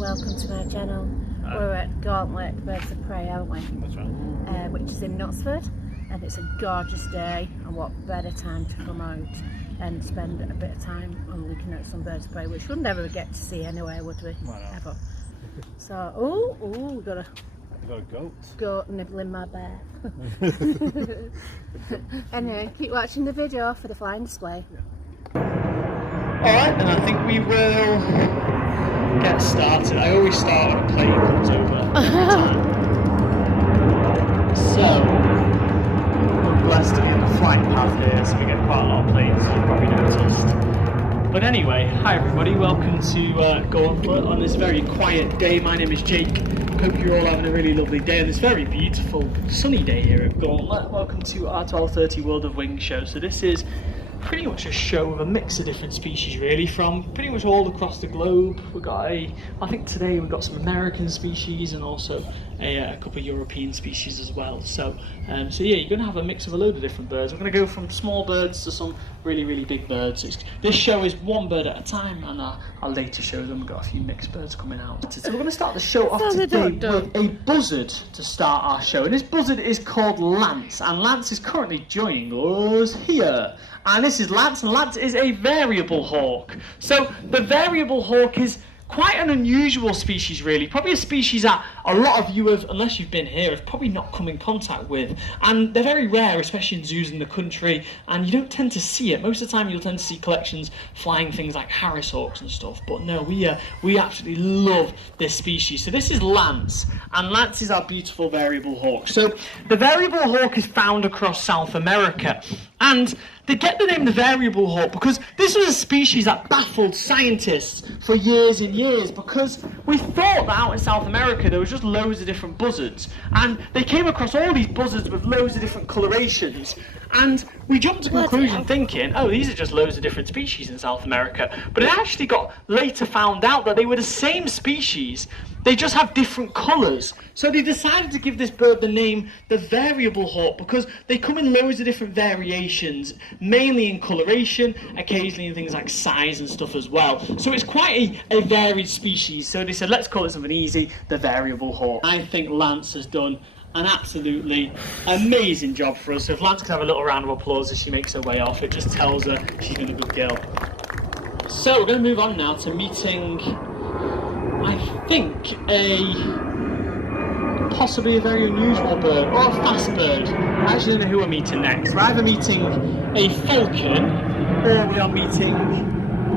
welcome to my channel. We're at Gauntlet Birds of Prey, aren't we? That's right. Which is in Knutsford, and it's a gorgeous day, and what better time to come out and spend a bit of time looking at some birds of prey, which we'd never get to see anyway, would we? Ever. So, we got a goat nibbling my bear. Anyway, keep watching the video for the flying display. Alright, and I think we will get started. I always start when a plane comes over every time. So, we're blessed to be in the flight path here, so we get quite a lot of planes, as you probably noticed. But anyway, hi everybody, welcome to Gauntlet on this very quiet day. My name is Jake. Hope you're all having a really lovely day on this very beautiful sunny day here at Gauntlet. Welcome to our 12:30 World of Wings show. So this is pretty much a show of a mix of different species, really, from pretty much all across the globe. We've got I think today we've got some American species and also a couple of European species as well. So yeah, you're going to have a mix of a load of different birds. We're going to go from small birds to some really, really big birds. This show is one bird at a time, and I'll later show them. We've got a few mixed birds coming out. So we're going to start the show off today with a buzzard to start our show. And this buzzard is called Lance, and Lance is currently joining us here. And this is Lance, and Lance is a variable hawk. So the variable hawk is quite an unusual species, really. Probably a species that a lot of you have, unless you've been here, have probably not come in contact with. And they're very rare, especially in zoos in the country, and you don't tend to see it. Most of the time you'll tend to see collections flying things like Harris hawks and stuff, but no, we absolutely love this species. So this is Lance, and Lance is our beautiful variable hawk. So the variable hawk is found across South America, and they get the name the variable hawk because this was a species that baffled scientists for years and years, because we thought that out in South America there was just loads of different buzzards, and they came across all these buzzards with loads of different colorations, and we jumped to conclusion thinking, oh, these are just loads of different species in South America. But it actually got later found out that they were the same species, they just have different colours. So they decided to give this bird the name the variable hawk because they come in loads of different variations, mainly in coloration, occasionally in things like size and stuff as well. So it's quite a varied species. So they said, let's call it something easy, the variable hawk. I think Lance has done an absolutely amazing job for us. So if Lance could have a little round of applause as she makes her way off, it just tells her she's been a good girl. So we're going to move on now to meeting, I think, possibly a very unusual bird, or a fast bird. I actually don't know who we're meeting next. We're either meeting a falcon, or we are meeting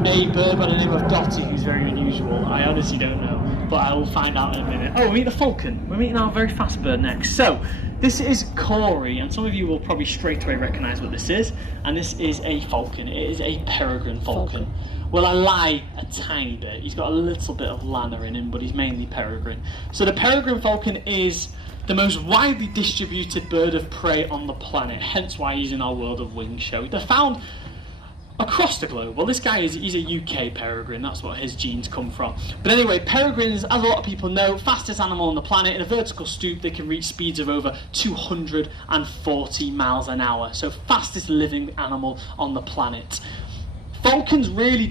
a bird by the name of Dottie, who's very unusual. I honestly don't know, but I will find out in a minute. Oh, we're meeting the falcon. We're meeting our very fast bird next. So, this is Corey, and some of you will probably straight away recognise what this is, and this is a falcon. It is a peregrine falcon. Well, I lie a tiny bit. He's got a little bit of lanner in him, but he's mainly peregrine. So the peregrine falcon is the most widely distributed bird of prey on the planet, hence why he's in our World of Wings show. They're found across the globe. Well, this guy he's a UK peregrine, that's what his genes come from. But anyway, peregrines, as a lot of people know, fastest animal on the planet. In a vertical stoop, they can reach speeds of over 240 miles an hour. So fastest living animal on the planet. Falcons really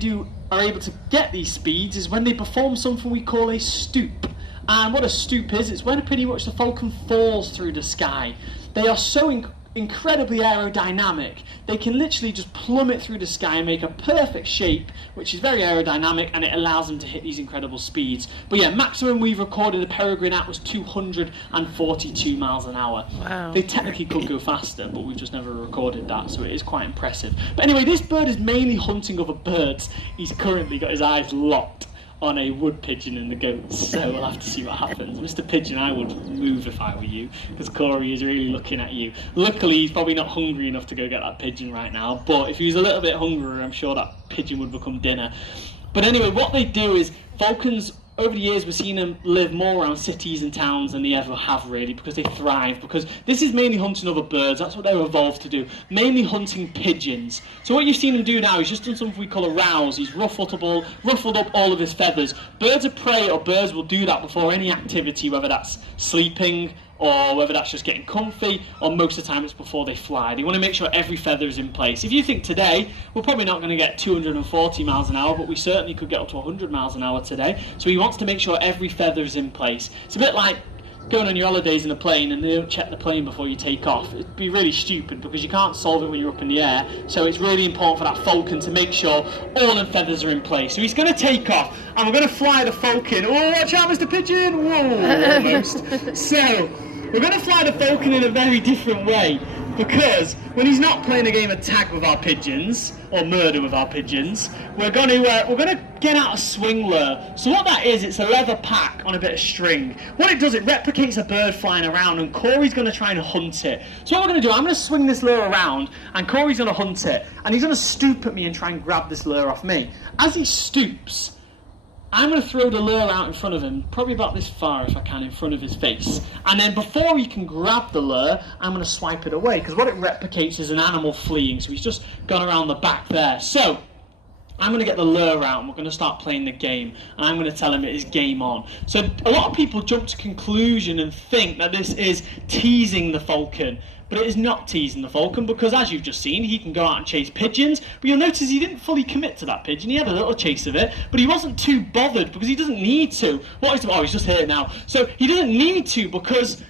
are able to get these speeds is when they perform something we call a stoop. And what a stoop is, it's when pretty much the falcon falls through the sky. They are so incredibly aerodynamic, they can literally just plummet through the sky and make a perfect shape, which is very aerodynamic, and it allows them to hit these incredible speeds. But yeah, maximum we've recorded a peregrine at was 242 miles an hour. Wow. They technically could go faster, but we've just never recorded that, so it is quite impressive. But anyway, this bird is mainly hunting other birds. He's currently got his eyes locked on a wood pigeon and the goats, so we'll have to see what happens. Mr. Pigeon, I would move if I were you, because Corey is really looking at you. Luckily, he's probably not hungry enough to go get that pigeon right now, but if he was a little bit hungrier, I'm sure that pigeon would become dinner. But anyway, what they do is, falcons, over the years we've seen them live more around cities and towns than they ever have, really, because they thrive, because this is mainly hunting other birds. That's what they're evolved to do, mainly hunting pigeons. So what you've seen him do now, he's just done something we call a rouse. He's ruffled up all of his feathers. Birds of prey or birds will do that before any activity, whether that's sleeping or whether that's just getting comfy, or most of the time it's before they fly. They want to make sure every feather is in place. If you think today, we're probably not going to get 240 miles an hour, but we certainly could get up to 100 miles an hour today. So he wants to make sure every feather is in place. It's a bit like going on your holidays in a plane and they don't check the plane before you take off. It'd be really stupid because you can't solve it when you're up in the air. So it's really important for that falcon to make sure all the feathers are in place. So he's going to take off and we're going to fly the falcon. Oh, watch out, Mr. Pigeon! Whoa, almost. So we're going to fly the falcon in a very different way, because when he's not playing a game of tag with our pigeons or murder with our pigeons, we're going to get out a swing lure. So what that is, it's a leather pack on a bit of string. What it does, it replicates a bird flying around, and Corey's going to try and hunt it. So what we're going to do, I'm going to swing this lure around and Corey's going to hunt it, and he's going to stoop at me and try and grab this lure off me. As he stoops, I'm going to throw the lure out in front of him, probably about this far if I can, in front of his face. And then before he can grab the lure, I'm going to swipe it away, because what it replicates is an animal fleeing. So he's just gone around the back there. So I'm going to get the lure out and we're going to start playing the game. And I'm going to tell him it is game on. So a lot of people jump to conclusion and think that this is teasing the falcon. But it is not teasing the falcon, because as you've just seen, he can go out and chase pigeons. But you'll notice he didn't fully commit to that pigeon. He had a little chase of it, but he wasn't too bothered because he doesn't need to. He's just here now. So he doesn't need to, because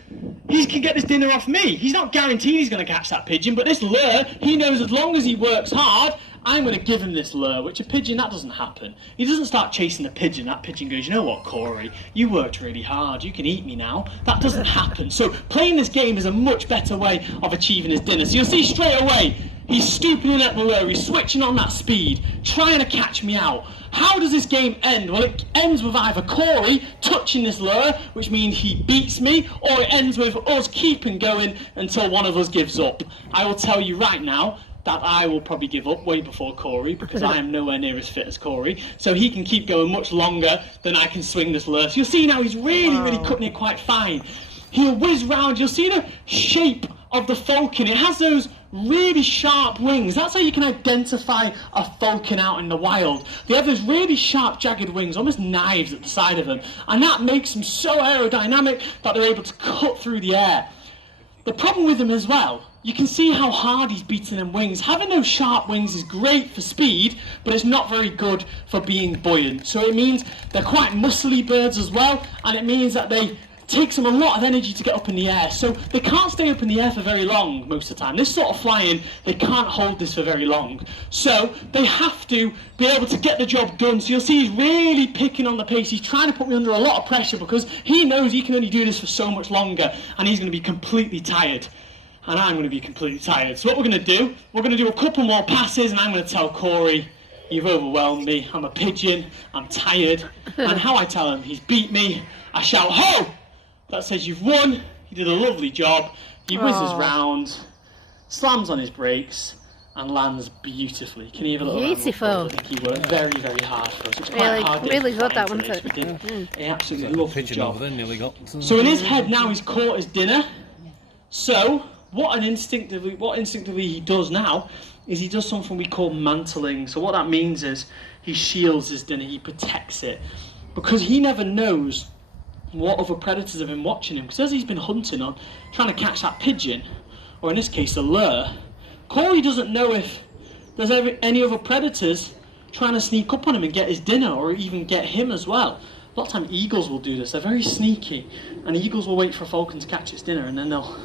he can get this dinner off me. He's not guaranteed he's going to catch that pigeon, but this lure, he knows as long as he works hard, I'm going to give him this lure, which a pigeon, that doesn't happen. He doesn't start chasing the pigeon. That pigeon goes, you know what, Corey, you worked really hard. You can eat me now. That doesn't happen. So playing this game is a much better way of achieving his dinner. So you'll see straight away, he's stooping in at the lure. He's switching on that speed, trying to catch me out. How does this game end? Well, it ends with either Corey touching this lure, which means he beats me, or it ends with us keeping going until one of us gives up. I will tell you right now that I will probably give up way before Corey, because I am nowhere near as fit as Corey. So he can keep going much longer than I can swing this lure. So you'll see now he's really cutting it quite fine. He'll whiz round. You'll see the shape of the falcon. It has those really sharp wings. That's how you can identify a falcon out in the wild. They have those really sharp, jagged wings, almost knives at the side of them. And that makes them so aerodynamic that they're able to cut through the air. The problem with them as well, you can see how hard he's beating them wings. Having those sharp wings is great for speed, but it's not very good for being buoyant. So it means they're quite muscly birds as well, and it means that they takes them a lot of energy to get up in the air. So they can't stay up in the air for very long most of the time. This sort of flying, they can't hold this for very long. So they have to be able to get the job done. So you'll see he's really picking on the pace. He's trying to put me under a lot of pressure because he knows he can only do this for so much longer, and he's going to be completely tired. And I'm going to be completely tired. So what we're going to do, we're going to do a couple more passes, and I'm going to tell Corey, you've overwhelmed me. I'm a pigeon. I'm tired. And how I tell him he's beat me, I shout, ho! That says you've won. He did a lovely job. He whizzes round, slams on his brakes, and lands beautifully. Can you have a little beautiful? I think he worked very, very hard for us. It's quite hard. Really good that one. He absolutely loved the job. Over there, nearly got. So in his head now, he's caught his dinner. So what instinctively he does now is he does something we call mantling. So what that means is he shields his dinner. He protects it, because he never knows what other predators have been watching him. Because as he's been hunting on, trying to catch that pigeon, or in this case a lure, Corey doesn't know if there's any other predators trying to sneak up on him and get his dinner, or even get him as well. A lot of time eagles will do this. They're very sneaky, and eagles will wait for a falcon to catch its dinner, and then they'll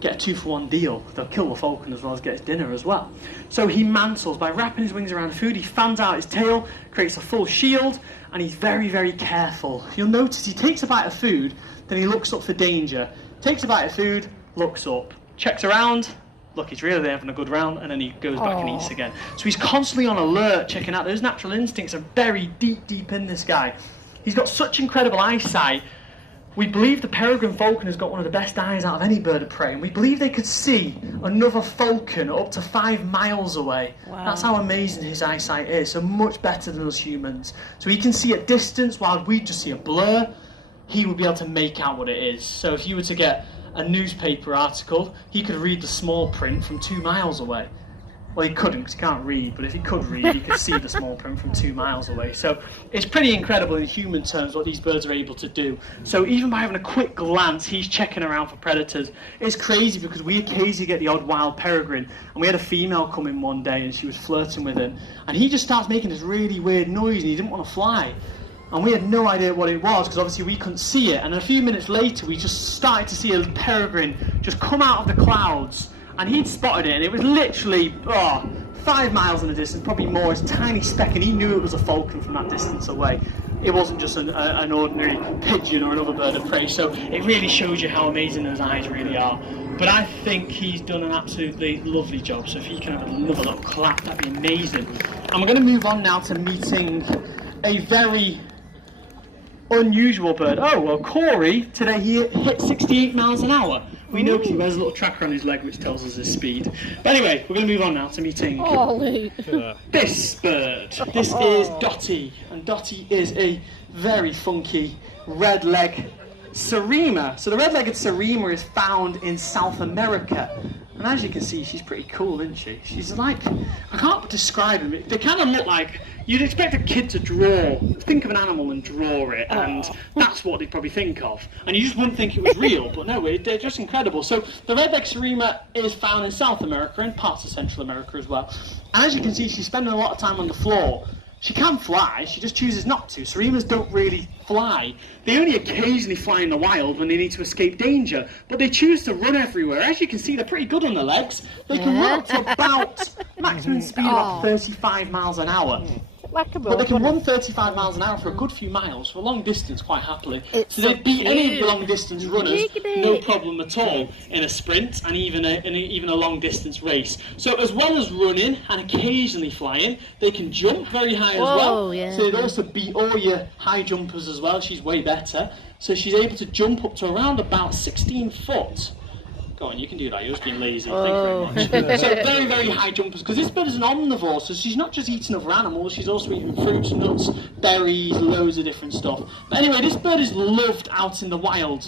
get a 2-for-1 deal. They'll kill the falcon as well as get his dinner as well. So he mantles by wrapping his wings around the food. He fans out his tail, creates a full shield, and he's very, very careful. You'll notice he takes a bite of food, then he looks up for danger. Takes a bite of food, looks up, checks around. Look, he's really having a good round, and then he goes back and eats again. So he's constantly on alert, checking out. Those natural instincts are buried deep, deep in this guy. He's got such incredible eyesight. We believe the peregrine falcon has got one of the best eyes out of any bird of prey, and we believe they could see another falcon up to 5 miles away. Wow. That's how amazing his eyesight is, so much better than us humans. So he can see at distance, while we just see a blur, he would be able to make out what it is. So if you were to get a newspaper article, he could read the small print from 2 miles away. Well, he couldn't because he can't read, but if he could read, he could see the small print from 2 miles away. So it's pretty incredible in human terms what these birds are able to do. So even by having a quick glance, he's checking around for predators. It's crazy because we occasionally get the odd wild peregrine, and we had a female come in one day and she was flirting with him, and he just starts making this really weird noise and he didn't want to fly. And we had no idea what it was because obviously we couldn't see it, and a few minutes later we just started to see a peregrine just come out of the clouds. And he'd spotted it, and it was literally 5 miles in the distance, probably more. It's a tiny speck, and he knew it was a falcon from that distance away. It wasn't just an ordinary pigeon or another bird of prey. So it really shows you how amazing those eyes really are. But I think he's done an absolutely lovely job. So if he can have another little clap, that'd be amazing. And we're going to move on now to meeting a very unusual bird. Oh, well, Corey, today he hit 68 miles an hour. We know because he wears a little tracker on his leg which tells us his speed. But anyway, we're going to move on now to meeting this bird. This is Dottie, and Dottie is a very funky red-legged Sarima. So the red-legged Sarima is found in South America. And as you can see, she's pretty cool, isn't she? She's like, I can't describe them. They kind of look like, you'd expect a kid to think of an animal and draw it, and that's what they'd probably think of. And you just wouldn't think it was real, but no, they're just incredible. So the red-legged Sarima is found in South America and parts of Central America as well. And as you can see, she's spending a lot of time on the floor. She can fly, she just chooses not to. Sarimas don't really fly. They only occasionally fly in the wild when they need to escape danger, but they choose to run everywhere. As you can see, they're pretty good on their legs. They can run up to about maximum speed of 35 miles an hour. But they can run 35 miles an hour for a good few miles, for a long distance, quite happily. So they beat any of the long distance runners, no problem at all, in a sprint and even a long distance race. So as well as running and occasionally flying, they can jump very high as well. So they'd also beat all your high jumpers as well. She's way better. So she's able to jump up to around about 16 foot. Go on, you can do that. You're just being lazy. Thank you very much. So very, very high jumpers, because this bird is an omnivore, so she's not just eating other animals, she's also eating fruits, nuts, berries, loads of different stuff. But anyway, this bird is loved out in the wild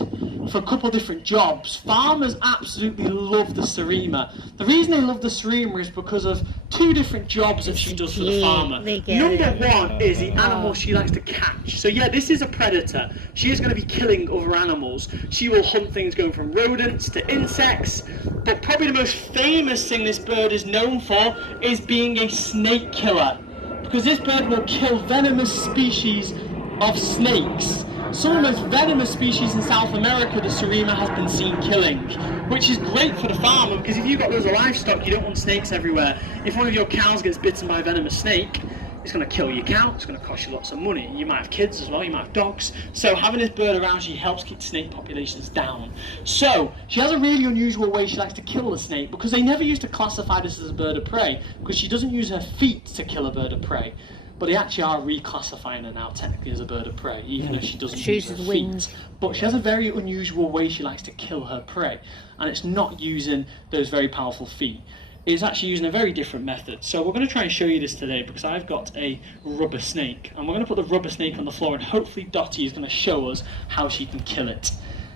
for a couple of different jobs. Farmers absolutely love the Sarima. The reason they love the Sarima is because of 2 different jobs that she does for the farmer. Number 1 is the animal she likes to catch. So yeah, this is a predator. She is going to be killing other animals. She will hunt things going from rodents to insects, but probably the most famous thing this bird is known for is being a snake killer, because this bird will kill venomous species of snakes. Some of the most venomous species in South America the Sarima has been seen killing, which is great for the farmer, because if you've got loads of livestock, you don't want snakes everywhere. If one of your cows gets bitten by a venomous snake, it's going to kill your cow, it's going to cost you lots of money. You might have kids as well, you might have dogs. So having this bird around, she helps keep snake populations down. So she has a really unusual way she likes to kill the snake, because they never used to classify this as a bird of prey, because she doesn't use her feet to kill a bird of prey. But they actually are reclassifying her now technically as a bird of prey, even if she doesn't use her feet. But she has a very unusual way she likes to kill her prey, and it's not using those very powerful feet. It's actually using a very different method. So we're going to try and show you this today, because I've got a rubber snake, and we're going to put the rubber snake on the floor, and hopefully Dottie is going to show us how she can kill it.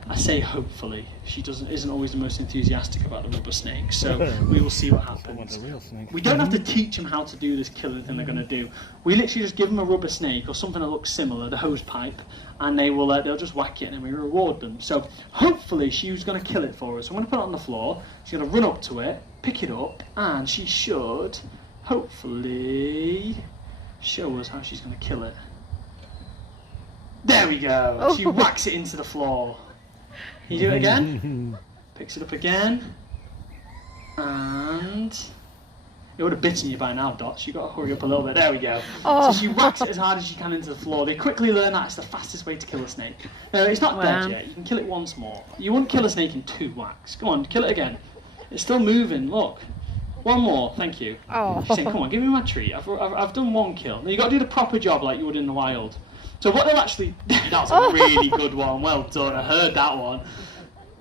I say hopefully. She isn't always the most enthusiastic about the rubber snake, so we will see what happens. We don't have to teach them how to do this killing thing they're going to do. We literally just give them a rubber snake or something that looks similar, the hose pipe, and they'll just whack it and then we reward them. So hopefully she's going to kill it for us. So I'm going to put it on the floor. She's going to run up to it, pick it up, and she should hopefully show us how she's going to kill it. There we go. She whacks it into the floor. You do it again, picks it up again, and it would have bitten you by now, Dots. You've got to hurry up a little bit. There we go. So she whacks it as hard as she can into the floor. They quickly learn that it's the fastest way to kill a snake. No, it's not dead yet. You can kill it once more. You wouldn't kill a snake in 2 whacks. Come on, kill it again. It's still moving, look. One more, thank you. She's saying, come on, give me my treat. I've done 1 kill. Now you've got to do the proper job like you would in the wild. So what they're actually... That's a really good one. Well done. I heard that one.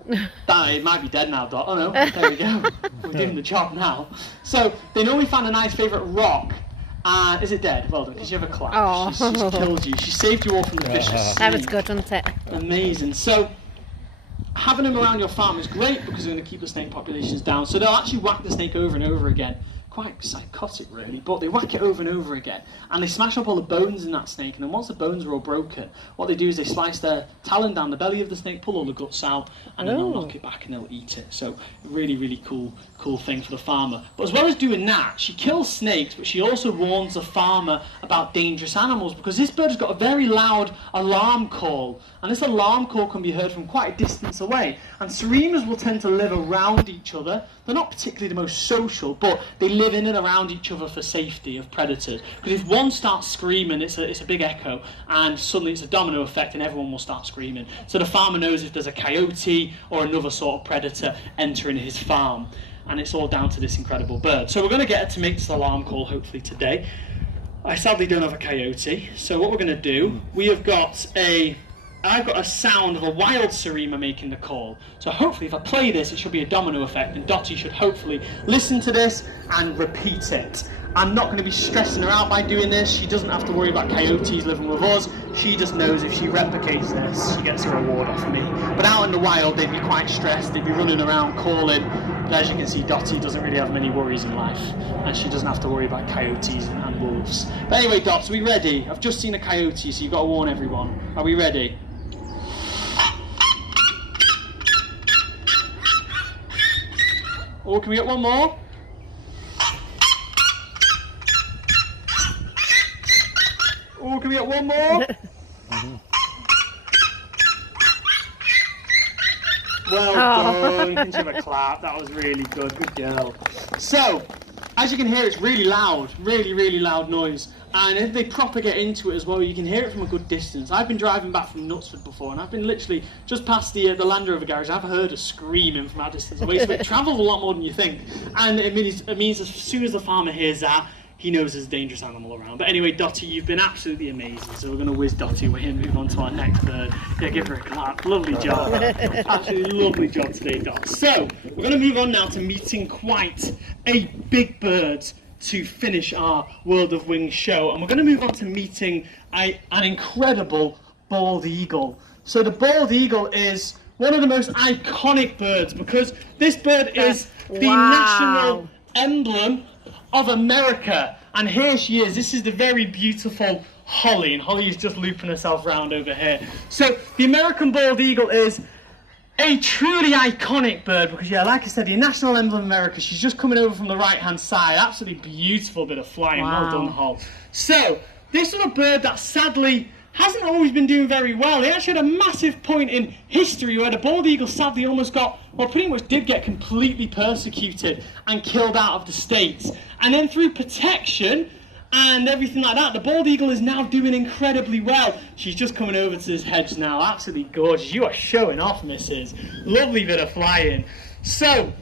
It might be dead now, Dot. Oh no, there we go. We're doing the job now. So they normally find a nice favourite rock. And is it dead? Well done, because you have a clap. She's killed you. She saved you all from the vicious snake. That was good, wasn't it? Amazing. So having them around your farm is great, because they're going to keep the snake populations down. So they'll actually whack the snake over and over again. Come quite psychotic really, but they whack it over and over again, and they smash up all the bones in that snake, and then once the bones are all broken, what they do is they slice their talon down the belly of the snake, pull all the guts out, and then they'll knock it back and they'll eat it. So really, really cool thing for the farmer. But as well as doing that, she kills snakes, but she also warns the farmer about dangerous animals, because this bird has got a very loud alarm call, and this alarm call can be heard from quite a distance away. And Suremas will tend to live around each other. They're not particularly the most social, but they live in and around each other for safety of predators. Because if one starts screaming, it's a big echo, and suddenly it's a domino effect and everyone will start screaming. So the farmer knows if there's a coyote or another sort of predator entering his farm. And it's all down to this incredible bird. So we're going to get her to make this alarm call hopefully today. I sadly don't have a coyote, so what we're going to do, I've got a sound of a wild Surima making the call. So hopefully if I play this, it should be a domino effect, and Dottie should hopefully listen to this and repeat it. I'm not going to be stressing her out by doing this. She doesn't have to worry about coyotes living with us. She just knows if she replicates this, she gets a reward off me. But out in the wild, they'd be quite stressed. They'd be running around calling. But as you can see, Dottie doesn't really have many worries in life, and she doesn't have to worry about coyotes and wolves. But anyway, Dots, are we ready? I've just seen a coyote, so you've got to warn everyone. Are we ready? Or can we get one more? Oh, can we get one more? Well done. Can you have a clap? That was really good. Good girl. So, as you can hear, it's really loud. Really, really loud noise. And if they proper get into it as well, you can hear it from a good distance. I've been driving back from Knutsford before, and I've been literally just past the Land Rover garage. I've heard her screaming from that distance away, so it travels a lot more than you think. And it means as soon as the farmer hears that, he knows there's a dangerous animal around. But anyway, Dottie, you've been absolutely amazing. So we're going to whiz Dottie away and move on to our next bird. Yeah, give her a clap. Lovely job. Absolutely lovely job today, Dot. So we're going to move on now to meeting quite a big bird to finish our World of Wings show. And we're going to move on to meeting an incredible bald eagle. So the bald eagle is one of the most iconic birds, because this bird is the national emblem of America. And here she is. This is the very beautiful Holly, and Holly is just looping herself round over here. So the American bald eagle is a truly iconic bird, because yeah, like I said, the national emblem of America. She's just coming over from the right hand side. Absolutely beautiful bit of flying. Wow. Well done, Hol. So this was a bird that sadly hasn't always been doing very well. They actually had a massive point in history where the bald eagle sadly almost got, well, pretty much did get completely persecuted and killed out of the States. And then through protection and everything like that, the bald eagle is now doing incredibly well. She's just coming over to this hedge now. Absolutely gorgeous. You are showing off, missus. Lovely bit of flying. So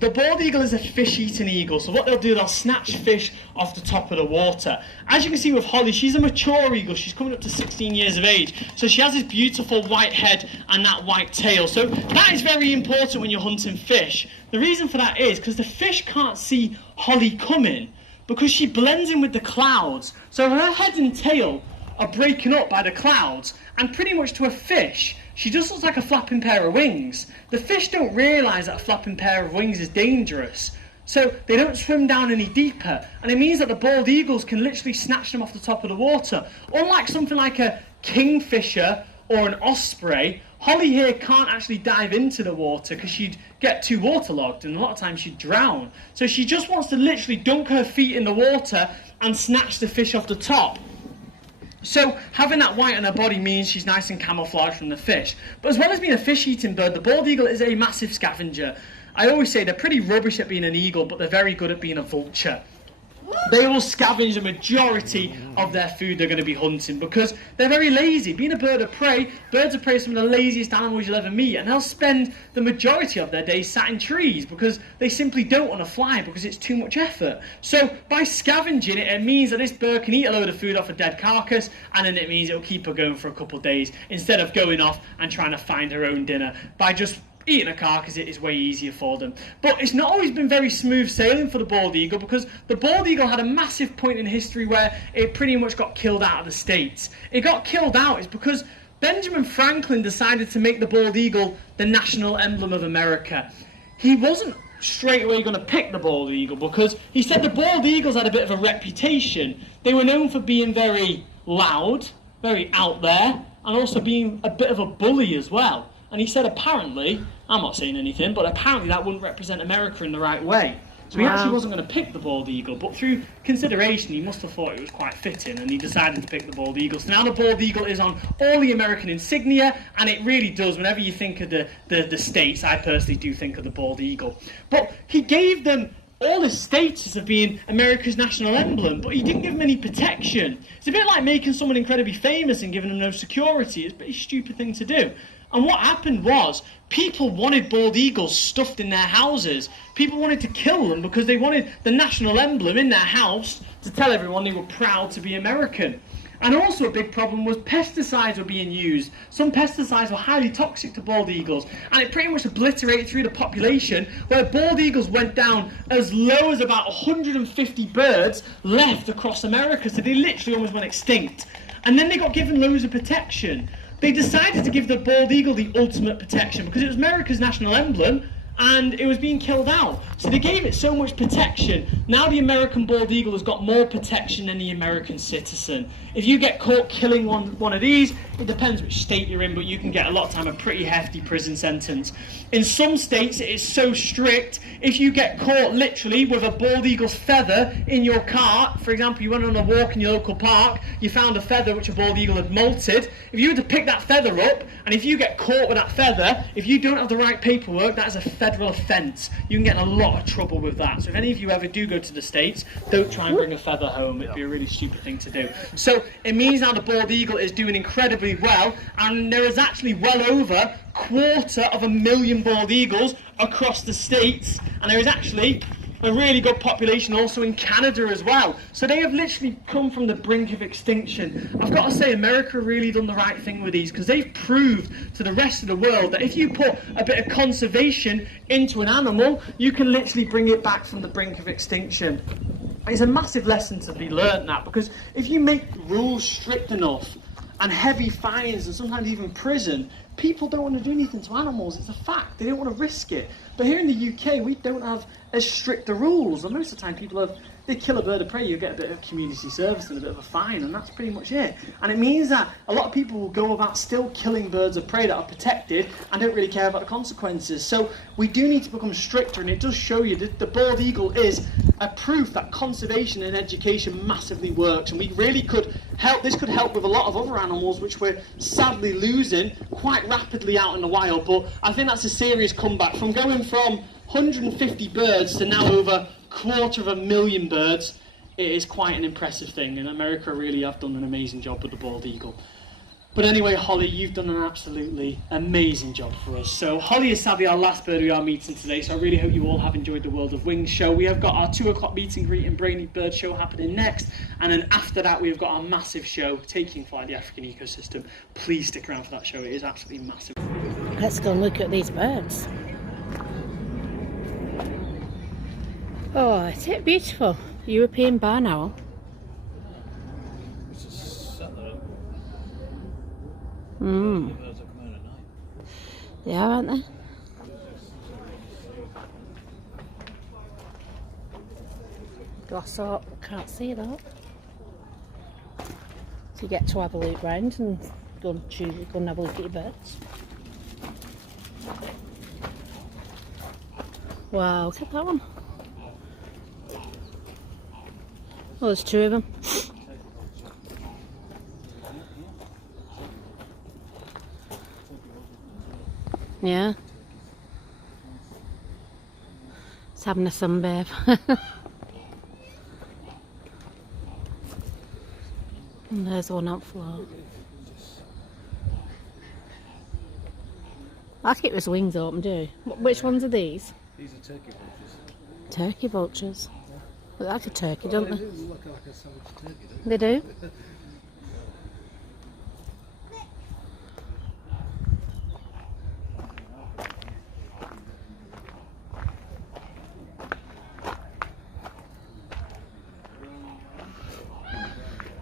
the bald eagle is a fish-eating eagle, so what they'll do, they'll snatch fish off the top of the water. As you can see with Holly, she's a mature eagle. She's coming up to 16 years of age, so she has this beautiful white head and that white tail. So that is very important when you're hunting fish. The reason for that is because the fish can't see Holly coming, because she blends in with the clouds. So her head and tail are breaking up by the clouds, and pretty much to a fish, she just looks like a flapping pair of wings. The fish don't realise that a flapping pair of wings is dangerous, so they don't swim down any deeper, and it means that the bald eagles can literally snatch them off the top of the water. Unlike something like a kingfisher or an osprey, Holly here can't actually dive into the water because she'd get too waterlogged, and a lot of times she'd drown. So she just wants to literally dunk her feet in the water and snatch the fish off the top. So having that white on her body means she's nice and camouflaged from the fish. But as well as being a fish-eating bird, the bald eagle is a massive scavenger. I always say they're pretty rubbish at being an eagle, but they're very good at being a vulture. They will scavenge the majority of their food they're going to be hunting, because they're very lazy. Being a bird of prey, birds of prey are some of the laziest animals you'll ever meet, and they'll spend the majority of their days sat in trees because they simply don't want to fly because it's too much effort. So by scavenging it, it means that this bird can eat a load of food off a dead carcass, and then it means it'll keep her going for a couple of days instead of going off and trying to find her own dinner. By just eating a carcass, it is way easier for them. But it's not always been very smooth sailing for the bald eagle, because the bald eagle had a massive point in history where it pretty much got killed out of the States. It got killed out is because Benjamin Franklin decided to make the bald eagle the national emblem of America. He wasn't straight away going to pick the bald eagle, because he said the bald eagles had a bit of a reputation. They were known for being very loud, very out there, and also being a bit of a bully as well. And he said apparently, I'm not saying anything, but apparently that wouldn't represent America in the right way. So he actually wasn't going to pick the bald eagle, but through consideration he must have thought it was quite fitting, and he decided to pick the bald eagle. So now the bald eagle is on all the American insignia, and it really does, whenever you think of the states, I personally do think of the bald eagle. But he gave them all his status of being America's national emblem, but he didn't give them any protection. It's a bit like making someone incredibly famous and giving them no security. It's a pretty stupid thing to do. And what happened was, people wanted bald eagles stuffed in their houses. People wanted to kill them because they wanted the national emblem in their house to tell everyone they were proud to be American. And also a big problem was pesticides were being used. Some pesticides were highly toxic to bald eagles, and it pretty much obliterated through the population, where bald eagles went down as low as about 150 birds left across America, so they literally almost went extinct. And then they got given loads of protection. They decided to give the bald eagle the ultimate protection because it was America's national emblem and it was being killed out. So they gave it so much protection. Now the American bald eagle has got more protection than the American citizen. If you get caught killing one of these, it depends which state you're in, but you can get a lot of time a pretty hefty prison sentence. In some states it is so strict, if you get caught literally with a bald eagle's feather in your car, for example you went on a walk in your local park, you found a feather which a bald eagle had molted, if you were to pick that feather up, and if you get caught with that feather, if you don't have the right paperwork, that is a federal offence. You can get in a lot of trouble with that. So if any of you ever do go to the States, don't try and bring a feather home. It'd be a really stupid thing to do. So it means now the bald eagle is doing incredibly well, and there is actually well over 250,000 bald eagles across the States, and there is actually a really good population also in Canada as well. So they have literally come from the brink of extinction. I've got to say, America really done the right thing with these, because they've proved to the rest of the world that if you put a bit of conservation into an animal, you can literally bring it back from the brink of extinction. It's a massive lesson to be learnt, that, because if you make rules strict enough and heavy fines and sometimes even prison, people don't want to do anything to animals. It's a fact. They don't want to risk it. But here in the UK, we don't have as strict the rules. And most of the time, they kill a bird of prey, you get a bit of community service and a bit of a fine, and that's pretty much it. And it means that a lot of people will go about still killing birds of prey that are protected and don't really care about the consequences. So we do need to become stricter, and it does show you that the bald eagle is a proof that conservation and education massively works, and we really could help. This could help with a lot of other animals which we're sadly losing quite rapidly out in the wild. But I think that's a serious comeback from going from 150 birds to now over 250,000 birds. It is quite an impressive thing, and America really have done an amazing job with the bald eagle. But anyway, Holly, you've done an absolutely amazing job for us. So Holly is sadly our last bird we are meeting today, so I really hope you all have enjoyed the World of Wings show. We have got our 2 o'clock meet and greet and Brainy Bird show happening next, and then after that we've got our massive show, Taking Flight, the African Ecosystem. Please stick around for that show, it is absolutely massive. Let's go and look at these birds. Oh, isn't it beautiful? European barn owl. They are, aren't they? Glossop, can't see that. So you get to have a look round and go and have a look at your birds. Wow, look at that one. Oh, there's 2 of them. Yeah. It's having a sunbathe. And there's one up floor. I keep his wings open, do you? Which ones are these? These are turkey vultures. Turkey vultures. Look like a turkey, don't they? They do look like a savage turkey, don't They do.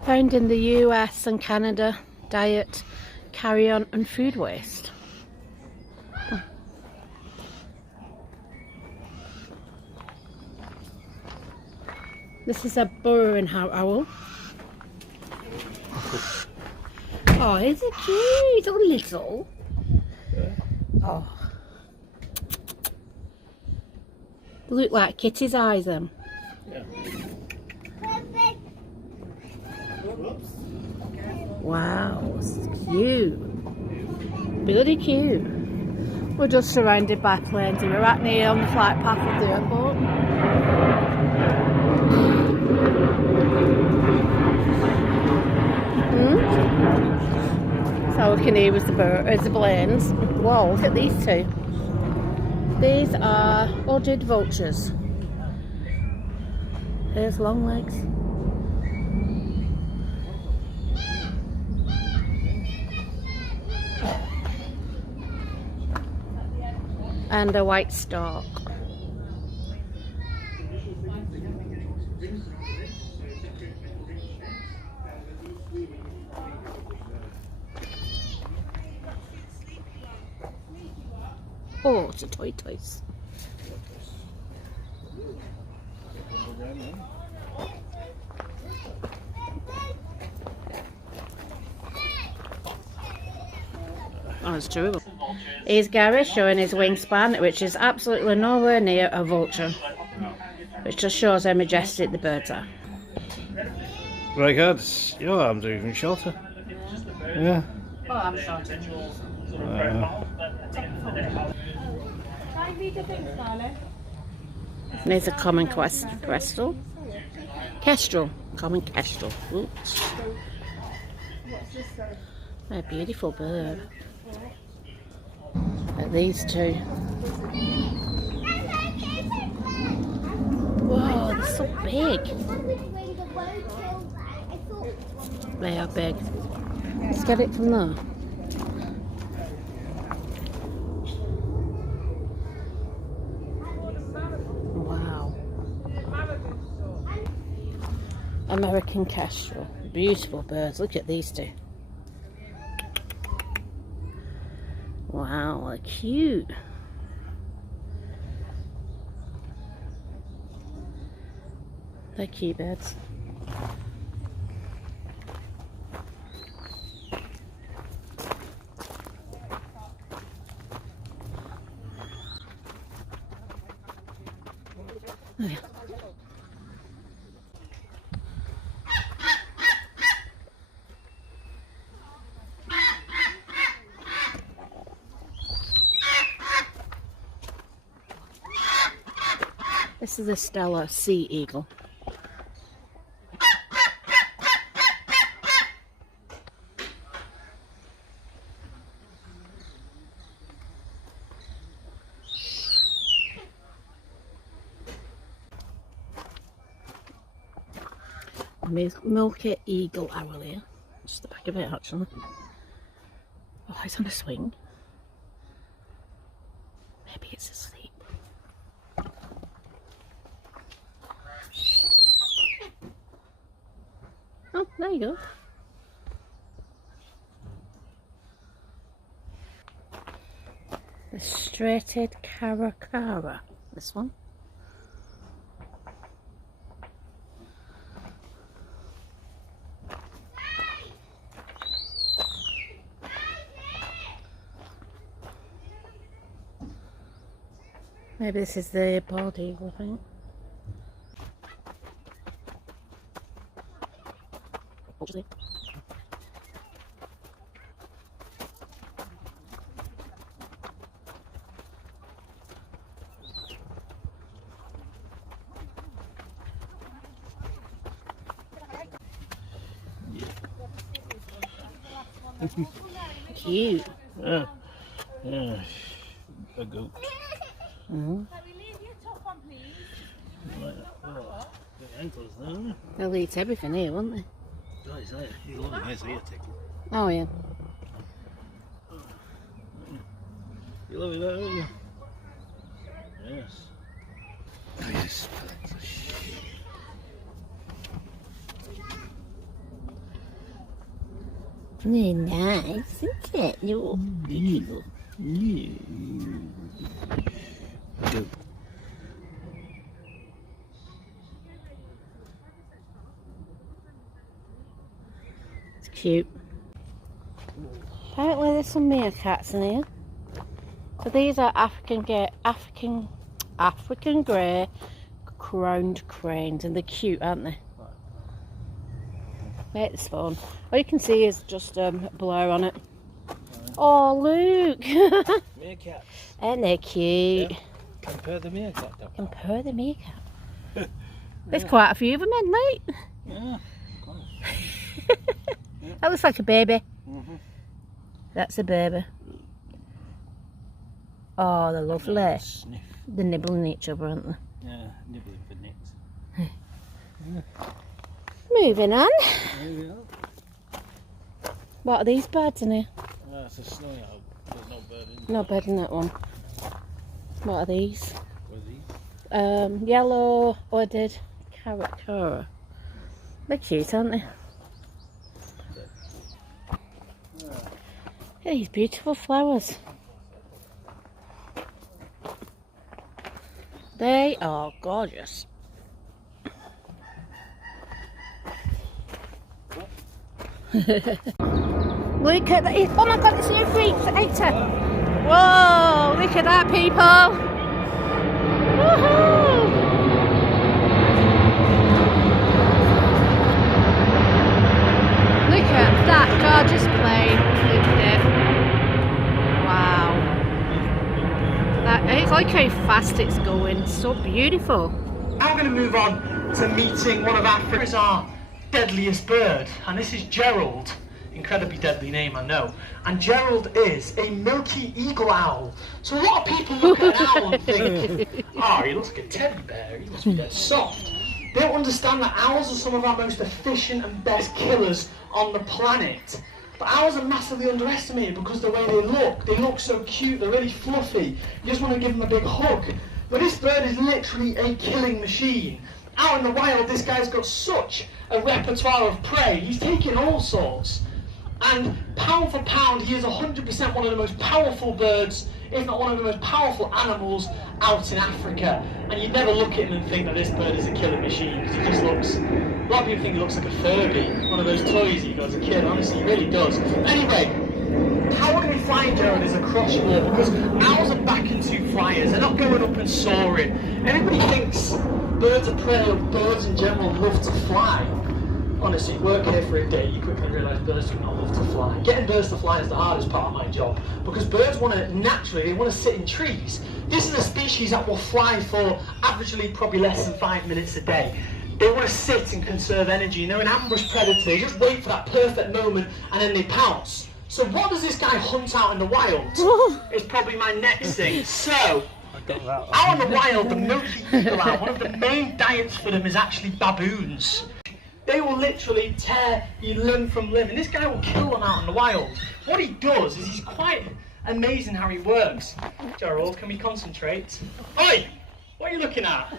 Found in the US and Canada, diet, carry-on and food waste. This is a burrowing owl. Oh, is it cute? So little. Oh. They look like kitty's eyes, them. Yeah. Wow, it's cute. Really cute. We're just surrounded by planes. We're right near on the flight path of the airport. So we can hear the planes. Whoa, look at these two. These are hooded vultures. Here's long legs. And a white stork. Oh, it's a tortoise. Oh, it's two of them. Here's Gary showing his wingspan, which is absolutely nowhere near a vulture. Which just shows how majestic the birds are. Very good. Your arms are even shorter. Yeah. Oh, I'm shorter. There's a common kestrel. Common kestrel. Oops. A beautiful bird. Like these two. Whoa, they're so big. They are big. Let's get it from there. Wow. American kestrel. Beautiful birds. Look at these two. Wow, they're cute. They're cute birds. Oh, yeah. This is a Stella sea eagle. Milky eagle owl here. Just the back of it actually. Oh, it's on a swing. Maybe it's asleep. Oh, there you go. The straighted caracara. This one. Maybe this is the bald eagle, I think. Cute. Yeah. Yeah. A goat. Mm-hmm. The ankles there. They'll eat everything here, won't they? Oh, he's there. He's loving nice ear tickle. Oh, yeah. You love it there, don't you? Yes. Oh, yes. Very nice, isn't it? You beautiful. cute. Apparently there's some meerkats in here. So these are African grey crowned cranes, and they're cute, aren't they? Make this fun. All you can see is just a blur on it. Oh, look! Meerkats. And they're cute. Yeah. Compare the meerkat. Compare the meerkat. There's quite a few of them in, mate. Yeah. That looks like a baby. Mm-hmm. That's a baby. Oh, they're lovely. Sniff. They're nibbling each other, aren't they? Yeah, nibbling for nicks. Moving on. There we go. What are these birds in here? It's a snowy owl. There's no bird in there. No bird in that one. What are these? What are these? Yellow hooded carrot cora. They're cute, aren't they? Look at these beautiful flowers. They are gorgeous. Look at that. Oh my god, it's new creator. Whoa, look at that, people. Woohoo! Look at that gorgeous plane. Look at it. Wow. It's like how fast it's going. It's so beautiful. Now we're going to move on to meeting one of Africa's deadliest bird, and this is Gerald. Incredibly deadly name, I know. And Gerald is a milky eagle owl. So a lot of people look at an owl and think, oh, he looks like a teddy bear, he must be dead soft. They don't understand that owls are some of our most efficient and best killers on the planet. But owls are massively underestimated because the way they look so cute, they're really fluffy. You just want to give them a big hug. But this bird is literally a killing machine. Out in the wild, this guy's got such a repertoire of prey. He's taking all sorts. And pound for pound, he is 100% one of the most powerful birds, if not one of the most powerful animals out in Africa. And you'd never look at him and think that this bird is a killing machine, because he just looks, a lot of people think he looks like a Furby, one of those toys you got as a kid. Honestly, he really does. Anyway, how we're going to be flying Gerald is across war, because owls are back into flyers. They're not going up and soaring. Everybody thinks birds of prey or birds in general love to fly. Honestly, work here for a day, you quickly realise birds do not love to fly. Getting birds to fly is the hardest part of my job, because birds want to, naturally, they want to sit in trees. This is a species that will fly for averagely probably less than 5 minutes a day. They want to sit and conserve energy, and they're an ambush predator. They just wait for that perfect moment and then they pounce. So what does this guy hunt out in the wild? Is probably my next thing. So, out in the wild, the milky eagle owl, one of the main diets for them is actually baboons. They will literally tear you limb from limb, and this guy will kill them out in the wild. What he does is he's quite amazing how he works. Gerald, can we concentrate? Oi! What are you looking at?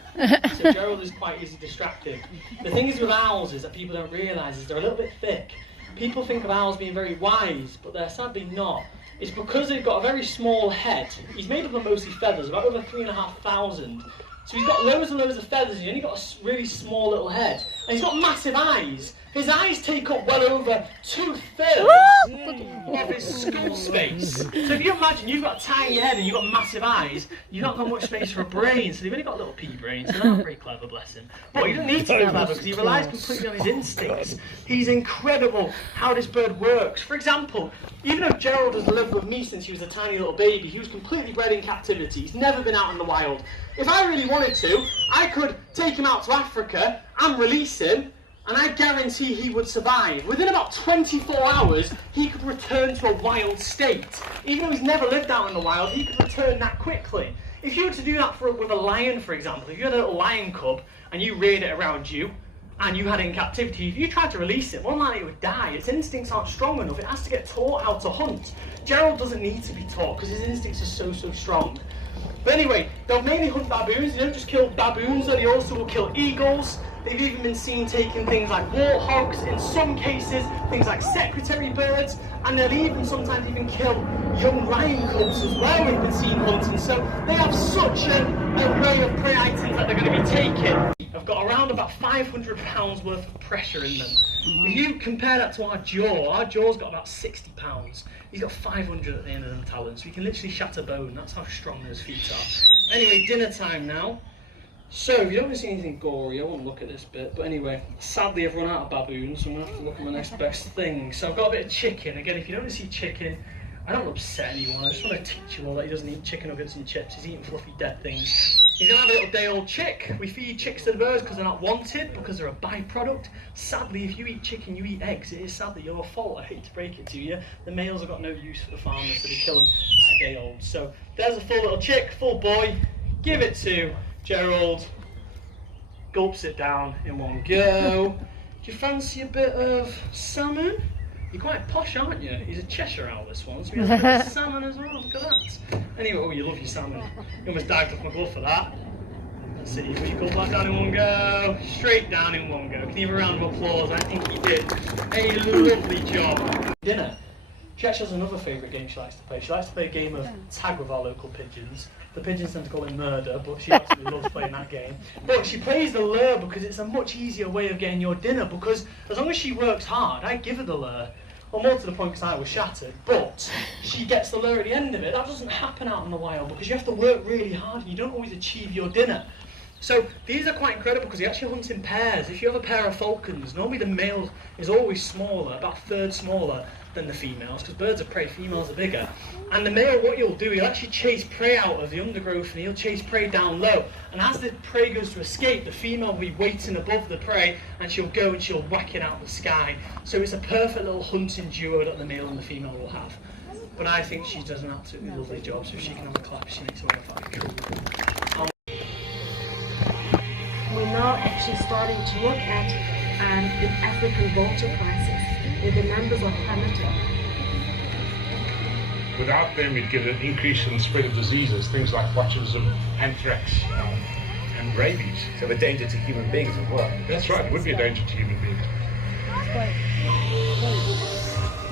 So Gerald is quite easily distracted. The thing is with owls is that people don't realise is they're a little bit thick. People think of owls being very wise, but they're sadly not. It's because they've got a very small head. He's made up of mostly feathers, about over 3,500. So he's got loads and loads of feathers, he's only got a really small little head. And he's got massive eyes. His eyes take up well over 2/3 of his skull space. So if you imagine you've got a tiny head and you've got massive eyes, you've not got much space for a brain, so they've only got a little pea brain, so they're not very clever, bless him. But he doesn't need to be clever because he relies completely on his instincts. He's incredible how this bird works. For example, even though Gerald has lived with me since he was a tiny little baby, he was completely bred in captivity. He's never been out in the wild. If I really wanted to, I could take him out to Africa and release him, and I guarantee he would survive. Within about 24 hours, he could return to a wild state. Even though he's never lived out in the wild, he could return that quickly. If you were to do that with a lion, for example, if you had a little lion cub and you reared it around you, and you had it in captivity, if you tried to release it, more than likely it would die. Its instincts aren't strong enough. It has to get taught how to hunt. Gerald doesn't need to be taught because his instincts are so strong. But anyway, they'll mainly hunt baboons. They don't just kill baboons, they also will kill eagles. They've even been seen taking things like warthogs, in some cases, things like secretary birds, and they'll even sometimes even kill young lion cubs as well, we've been seen hunting. So they have such an array of prey items that they're going to be taking. have got around about 500 pounds worth of pressure in them. If you compare that to our jaw's got about 60 pounds. He's got 500 at the end of them talons, so he can literally shatter bone. That's how strong those feet are. Anyway, dinner time now. So, if you don't want to see anything gory, I won't look at this bit, but anyway, sadly I've run out of baboons, so I'm going to have to look at my next best thing. So I've got a bit of chicken. Again, if you don't want to see chicken, I don't want to upset anyone, I just want to teach you all that he doesn't eat chicken nuggets and chips, he's eating fluffy dead things. He's going to have a little day-old chick. We feed chicks to the birds because they're not wanted, because they're a byproduct. Sadly, if you eat chicken, you eat eggs. It is sadly your fault, I hate to break it to you. The males have got no use for the farmers, so they kill them at a day old. So there's a full little chick, full boy. Give it to Gerald. Gulps it down in one go. Do you fancy a bit of salmon? You're quite posh, aren't you? He's a Cheshire owl, this one, so he has a bit of salmon as well. Look at that. Anyway, oh, you love your salmon. You almost dived off my glove for that. Let's see, will you gulp that down in one go? Straight down in one go. Can you have a round of applause? I think you did a lovely job. Dinner. She actually has another favourite game she likes to play. She likes to play a game of tag with our local pigeons. The pigeons tend to call it murder, but she absolutely loves playing that game. But she plays the lure because it's a much easier way of getting your dinner, because as long as she works hard, I give her the lure. Well, more to the point because I was shattered, but she gets the lure at the end of it. That doesn't happen out in the wild because you have to work really hard and you don't always achieve your dinner. So these are quite incredible because he actually hunts in pairs. If you have a pair of falcons, normally the male is always smaller, about a third smaller than the females, because birds of prey, females are bigger. And the male, what he'll do, he'll actually chase prey out of the undergrowth and he'll chase prey down low. And as the prey goes to escape, the female will be waiting above the prey and she'll go and she'll whack it out of the sky. So it's a perfect little hunting duo that the male and the female will have. But I think she does an absolutely lovely job, so if she can have a clap, she makes it work out cool. We're now actually starting to look at the African vulture crisis, where the numbers are plummeting. Without them, we'd get an increase in the spread of diseases, things like botulism, anthrax, and rabies. So a danger to human beings as well. That's right, it would be a danger to human beings.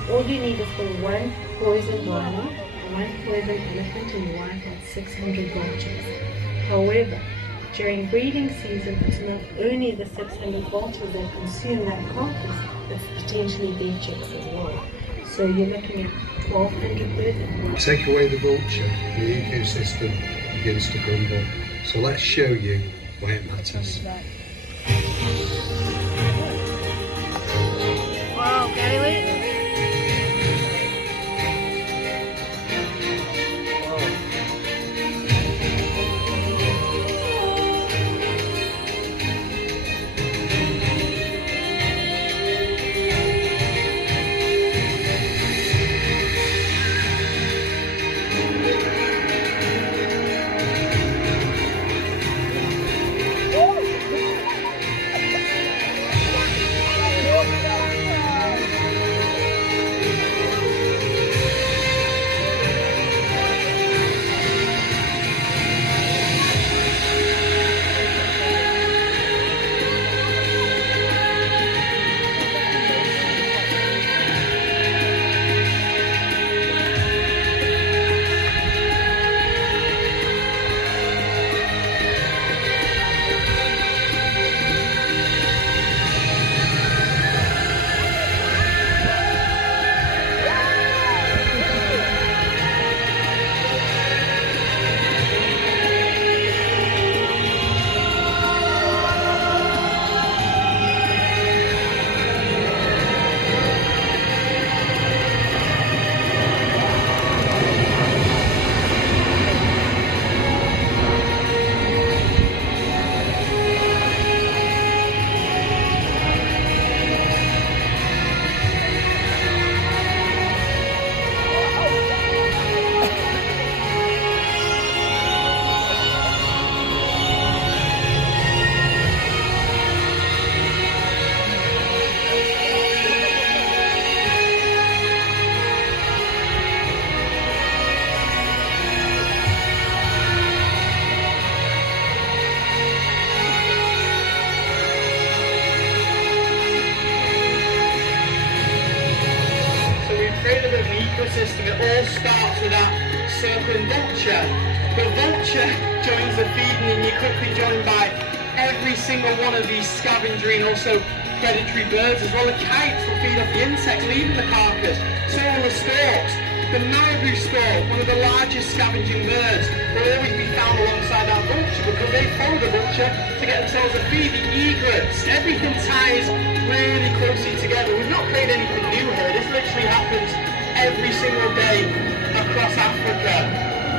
All you need is for one poison rhino, one poison elephant, and you wipe out 600 vultures. However, during breeding season, it's not only the 600 vultures that consume that carcass, it's potentially their chicks as well. So you're looking at 1,200 birds. Take away the vulture, the ecosystem begins to crumble. So let's show you why it matters. Wow, Gailey. Ecosystem, it all starts with that circling vulture. The vulture joins the feeding and you're quickly joined by every single one of these scavengery and also predatory birds, as well as kites will feed off the insects, leaving the carcass. So will the storks. The marabou stork, one of the largest scavenging birds, will always be found alongside that vulture because they follow the vulture to get themselves a feed. The egrets, everything ties really closely together. We've not created anything new here. This literally happens every single day across Africa.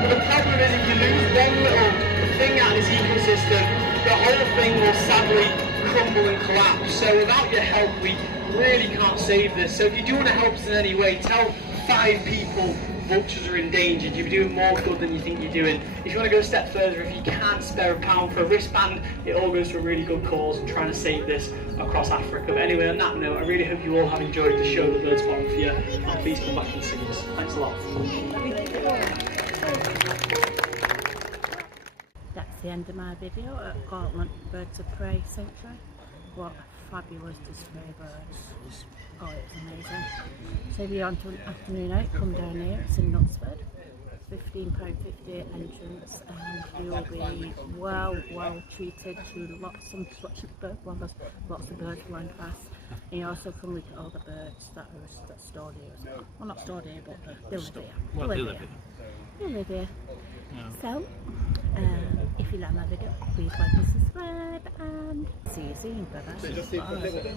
But the problem is, if you lose one little thing out of this ecosystem, the whole thing will sadly crumble and collapse. So without your help, we really can't save this. So if you do want to help us in any way, tell 5 people vultures are endangered. You're doing more good than you think you're doing. If you want to go a step further, if you can't spare a pound for a wristband, it all goes to a really good cause and trying to save this across Africa. But anyway, on that note, I really hope you all have enjoyed the show, The Birds Bottom for you, and please come back and see us. Thanks a lot. That's the end of my video at Gauntlet Birds of Prey Sanctuary. What a fabulous display of birds. Oh, it's amazing. So if you're on to an afternoon out, come down here. It's in Knutsford. £15.50 entrance, and you will be well treated to lots of birds. Well, there's lots of birds flying past. And you also come look at all the birds that are stored here. Well, not stored here, but they live here. Well, they live here. They live here. Yeah. So, if you like my video, please like and subscribe, and see you soon. Bye bye.